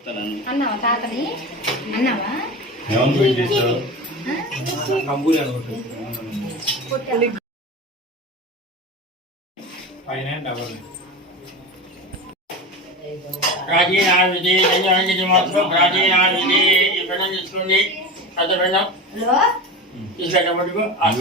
అన్నావా తాతని అన్నావా ప్రాచీనావిధి ప్రాచీనావిధి ఈ పిండం తీసుకోండి పెద్ద పిండం నాకు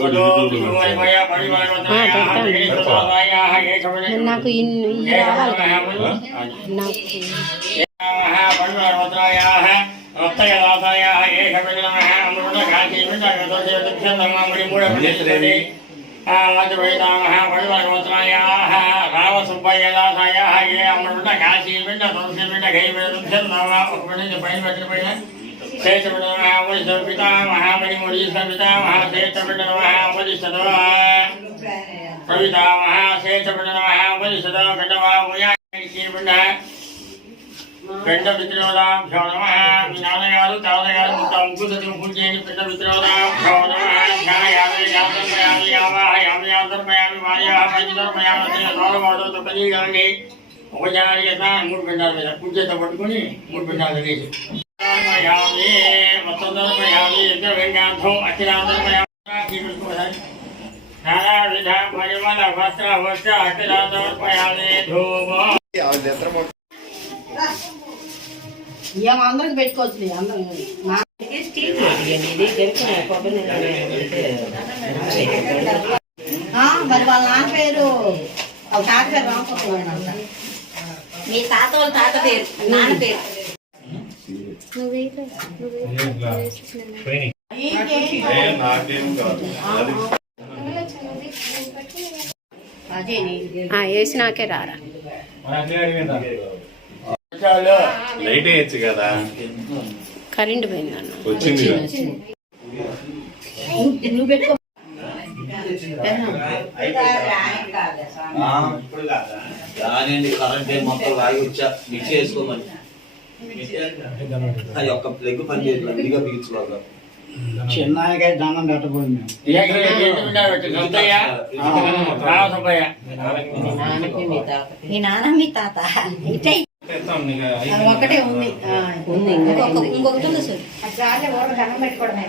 పిండ విద్రోధాభ్యో నమః మీ నాన్నగారు తాతగారు ముగ్గురు పూజ చేయండి. పిండ విద్రోధాభ్యో నమః ధ్యానయామి యామి యావాహయామి యాదర్మయామి వార్యాహ పంచదర్మయామి దోరవాదతో కలిగండి. ఉపచారిక మూడు పిండాల మీద పూజతో పట్టుకుని మూడు పిండాలు వేసి మొత్తందర్మయామి యజ్ఞార్థం అఖిలాంతర్మయామి నానా విధ పరిమళ వస్త్ర వస్త్ర అఖిలాంతర్మయామి ధూమో అందరికి పెట్టుకోవచ్చు అందరం మరి వాళ్ళ నాన్న పేరు వాళ్ళ తాత పేరు రామకృష్ణ. మీ తాత వాళ్ళ తాత పేరు నాన్న పేరు వేసినాకే రారా లైట్ వేయచ్చు కదా. కరెంట్ పోయిందన్న వచ్చింది కరెంట్ మొత్తం లాగి వచ్చా మిక్స్ చేసుకోమని అది ఒక్క ప్లగ్ పని చేయట్లేదు విడిగా బిగించుకోగా చిన్నగా దండం పెట్టబోయింది. మీ నాన్న మీ తాత ఒకటే ఉంది ఇంకొకటి ఉంది సార్ అట్లా దండం పెట్టుకోవడమే.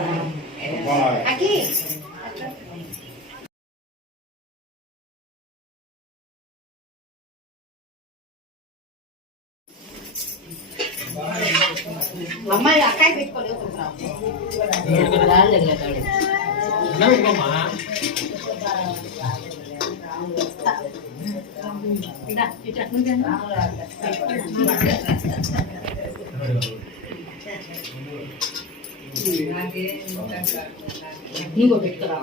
అమ్మాయి అక్కాయి పెట్టుకోలేదు నువ్వు పెట్టుకురా